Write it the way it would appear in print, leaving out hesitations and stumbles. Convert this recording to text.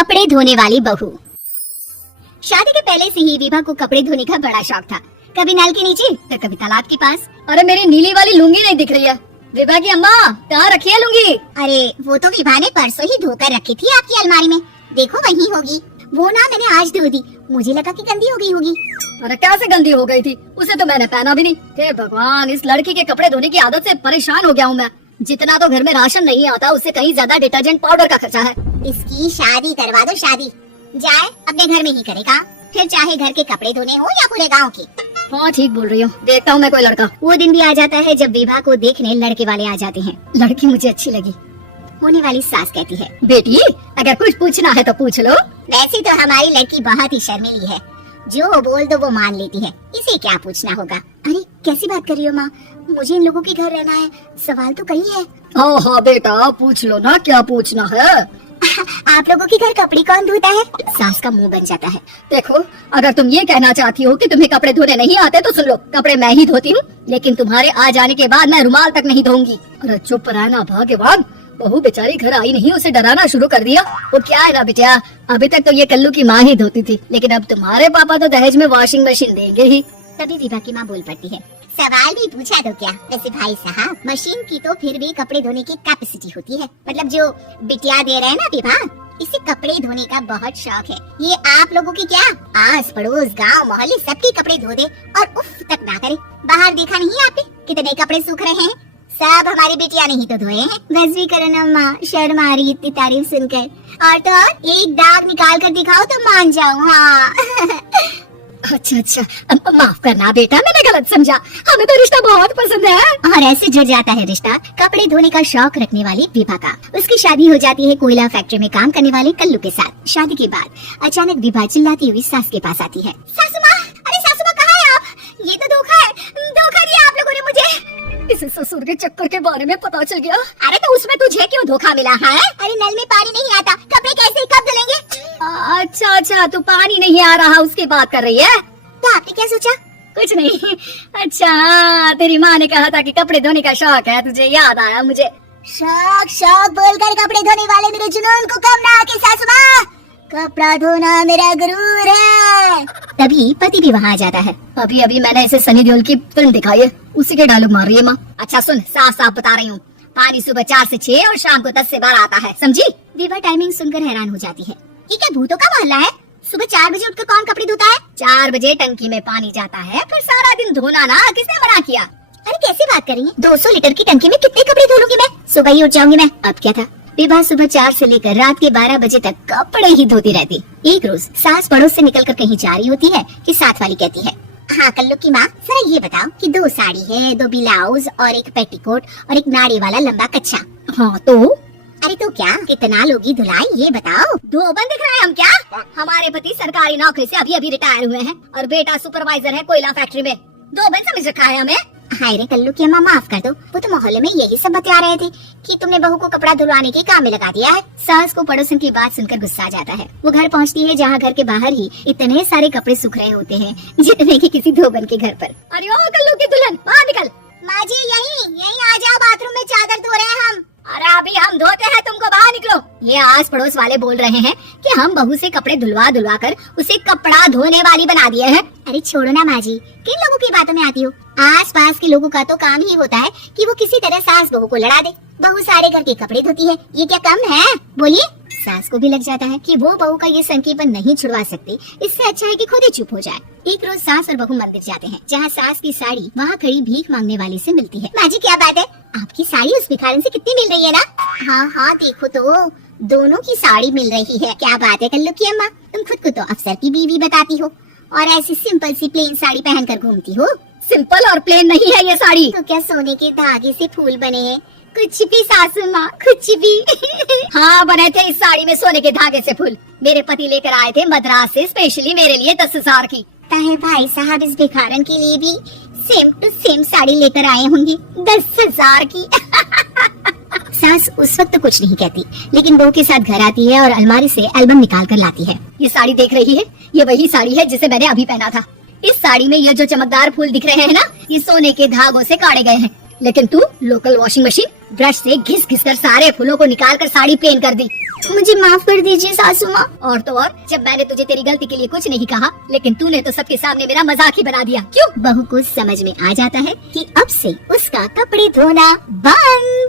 कपड़े धोने वाली बहू। शादी के पहले से ही विभा को कपड़े धोने का बड़ा शौक था। कभी नल के नीचे तो कभी तालाब के पास। अरे मेरी नीली वाली लुंगी नहीं दिख रही है। विभा की अम्मा कहाँ रखी है लुंगी? अरे वो तो विभा ने परसों ही धोकर रखी थी आपकी अलमारी में, देखो वहीं होगी। वो ना मैंने आज धो दी, मुझे लगा कि गंदी हो गई होगी। अरे कैसे गंदी हो गई थी? उसे तो मैंने पहना भी नहीं। हे भगवान, इस लड़की के कपड़े धोने की आदत से परेशान हो गया हूँ मैं। जितना तो घर में राशन नहीं आता उससे कहीं ज्यादा डिटर्जेंट पाउडर का खर्चा है। इसकी शादी करवा दो, शादी जाए अपने घर में ही करेगा, फिर चाहे घर के कपड़े धोने हो या पूरे गाँव के। हाँ ठीक बोल रही हूँ, देखता हूँ मैं कोई लड़का। वो दिन भी आ जाता है जब विभा को देखने लड़के वाले आ जाते हैं। लड़की मुझे अच्छी लगी। होने वाली सास कहती है, बेटी अगर कुछ पूछना है तो पूछ लो। वैसे तो हमारी लड़की बहुत ही शर्मीली है, जो बोल दो वो मान लेती है, इसे क्या पूछना होगा। अरे कैसी बात कर रही हो माँ, मुझे इन लोगों के घर रहना है, सवाल तो कई है। हाँ हाँ बेटा पूछ लो ना, क्या पूछना है। आप लोगों के घर कपड़े कौन धोता है? सास का मुंह बन जाता है। देखो अगर तुम ये कहना चाहती हो कि तुम्हें कपड़े धोने नहीं आते तो सुन लो, कपड़े मैं ही धोती हूँ, लेकिन तुम्हारे आ जाने के बाद मैं रुमाल तक नहीं धोऊंगी। अरे चुप रहना भाग्यवान, बहू बेचारी घर आई नहीं, उसे डराना शुरू कर दिया। वो क्या है ना बेटा, अभी तक तो ये कल्लू की माँ ही धोती थी, लेकिन अब तुम्हारे पापा तो दहेज में वॉशिंग मशीन देंगे ही। तभी विभा की माँ बोल पड़ती है, सवाल भी पूछा तो क्या। वैसे भाई साहब, मशीन की तो फिर भी कपड़े धोने की कैपेसिटी होती है, मतलब जो बिटिया दे रहे हैं ना विभा, इसे कपड़े धोने का बहुत शौक है। ये आप लोगों की क्या, आस पड़ोस गांव मोहल्ले सबके कपड़े धो दे और उफ तक ना करे। बाहर देखा नहीं आपने कितने कपड़े सूख रहे हैं? सब हमारी बेटिया नहीं तो धोए हैं। बस भी करो ना माँ, शर्म आ रही इतनी तारीफ सुनकर। और तो और एक दाग निकाल कर दिखाओ तो मान जाऊँ। हाँ अच्छा अच्छा, माफ करना बेटा, मैंने गलत समझा, हमें तो रिश्ता बहुत पसंद है। और ऐसे जुड़ जाता है रिश्ता कपड़े धोने का शौक रखने वाली विभा का। उसकी शादी हो जाती है कोयला फैक्ट्री में काम करने वाले कल्लू के साथ। शादी के बाद अचानक विभा चिल्लाती हुई सास के पास आती है, सासू माँ, अरे सासू माँ कहाँ है आप? ये तो धोखा है, धोखा दिया आप लोगों ने मुझे। इसे ससुर के चक्कर के बारे में पता चल गया। अरे तो उसमें तुझे क्यों धोखा मिला है? अरे नल में पानी नहीं आता, कपड़े कैसे कब धुलेंगे? अच्छा अच्छा, तो पानी नहीं आ रहा उसकी बात कर रही है? तो आपने क्या सोचा? कुछ नहीं। अच्छा तेरी माँ ने कहा था कि कपड़े धोने का शौक है, तुझे याद आया मुझे। शौक शौक बोलकर कपड़े धोने वाले मेरे जुनून को कम ना आके सासू माँ, कपड़ा धोना मेरा गुरूर है। तभी पति भी वहाँ आ जाता है। अभी अभी मैंने इसे सनी देओल की फिल्म दिखाई है, उसी के डायलॉग मार रही है माँ। अच्छा सुन, साफ साफ बता रही हूँ, पानी सुबह 4 से 6 और शाम को 10 से 12 आता है, समझी? विभा टाइमिंग सुनकर हैरान हो जाती है, ये क्या भूतों का मोहल्ला है? सुबह 4 बजे उठकर कौन कपड़े धोता है? 4 बजे टंकी में पानी जाता है, फिर सारा दिन धोना ना, किसने मना किया? अरे कैसी बात कर रही है? 200 लीटर की टंकी में कितने कपड़े धो लूंगी मैं? सुबह ही उठ जाऊंगी मैं। अब क्या था, विभा सुबह 4 से लेकर रात के 12 बजे तक कपड़े ही धोती रहती। एक रोज सास पड़ोस से निकलकर कहीं जा रही होती है कि साथ वाली कहती है, हाँ कल्लू की माँ, जरा ये बताओ कि 2 साड़ी है, 2 ब्लाउज और एक पेटीकोट और एक नाड़ी वाला लंबा कच्छा। हाँ तो? अरे तो क्या कितना लोगी धुलाई, ये बताओ। धोबन दिख रहे हैं हम क्या? हमारे पति सरकारी नौकरी से अभी अभी रिटायर हुए हैं और बेटा सुपरवाइजर है कोयला फैक्ट्री में। धोबन समझ रखा है हमें? हाय रे कल्लू की अम्मा, माफ कर दो, वो तो मोहल्ले में यही सब बता रहे थे कि तुमने बहू को कपड़ा धुलवाने के काम में लगा दिया है। सास को पड़ोसन की बात सुनकर गुस्सा आ जाता है। वो घर पहुंचती है जहाँ घर के बाहर ही इतने सारे कपड़े सूख रहे होते हैं जितने कि किसी धोबन के घर पर। अरे ओ कल्लू की दुल्हन, बाहर निकल। माँ जी यहीं आ जाओ, बाथरूम में चादर धो रहे हैं हम। अरे अभी हम धोते हैं, तुमको बाहर निकलो। ये आस पड़ोस वाले बोल रहे हैं कि हम बहू से कपड़े धुलवा कर उसे कपड़ा धोने वाली बना दिए हैं। अरे छोड़ो ना माँ जी, किन लोगों की बातों में आती हो? आस पास के लोगों का तो काम ही होता है कि वो किसी तरह सास बहू को लड़ा दे। बहू सारे घर के कपड़े धोती है, ये क्या कम है? बोलिए। सास को भी लग जाता है कि वो बहू का ये संकीपन नहीं छुड़वा सकती, इससे अच्छा है कि खुद ही चुप हो जाए। एक रोज सास और बहू मंदिर जाते हैं जहाँ सास की साड़ी वहाँ खड़ी भीख मांगने वाली से मिलती है। माँ जी क्या बात है, आपकी साड़ी उस भिखारन से कितनी मिल रही है ना? हाँ हाँ देखो तो, दोनों की साड़ी मिल रही है। क्या बात है कल्लू की अम्मा, तुम खुद को तो अफसर की बीवी बताती हो और ऐसी सिंपल सी प्लेन साड़ी पहनकर घूमती हो। सिंपल और प्लेन नहीं है ये साड़ी। तो क्या सोने के धागे से फूल बने हैं? कुछ भी सासू माँ, कुछ भी। हाँ बने थे इस साड़ी में सोने के धागे से फूल। मेरे पति लेकर आए थे मद्रास से स्पेशली मेरे लिए 10,000 की। ताहे भाई साहब इस भिखारन के लिए भी सेम टू सेम साड़ी लेकर आए होंगे 10,000 की। सास उस वक्त तो कुछ नहीं कहती, लेकिन बहू के साथ घर आती है और अलमारी से एल्बम निकाल कर लाती है। ये साड़ी देख रही है, ये वही साड़ी है जिसे मैंने अभी पहना था। इस साड़ी में ये जो चमकदार फूल दिख रहे हैं ना, ये सोने के धागों से काटे गए हैं। लेकिन तू लोकल वॉशिंग मशीन ब्रश से घिस घिस कर सारे फूलों को निकाल कर साड़ी प्लेन कर दी। मुझे माफ कर दीजिए सासू माँ। और तो और, जब मैंने तुझे तेरी गलती के लिए कुछ नहीं कहा, लेकिन तूने तो सबके सामने मेरा मजाक ही बना दिया। क्यों? बहू को समझ में आ जाता है कि अब से उसका कपड़े धोना बंद।